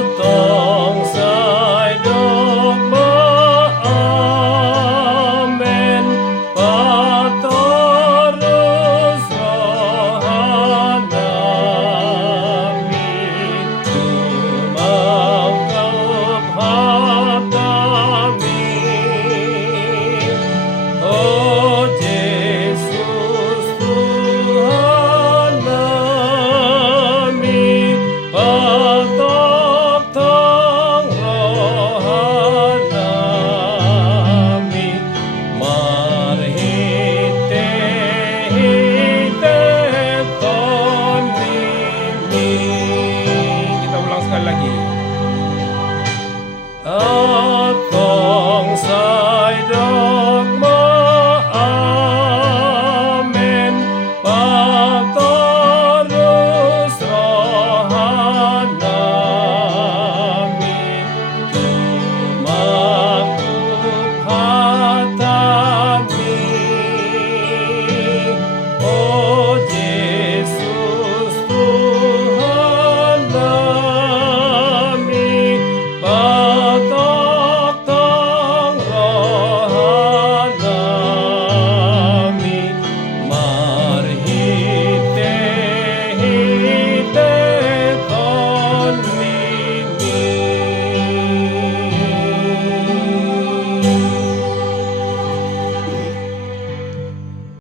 Tongsay amen patorus rohanami tumangkap hatami. Oh Yesus Tuhan nami patok tang rohanami marhite hite ton mimi. Kita ulang sekali lagi. Atong sa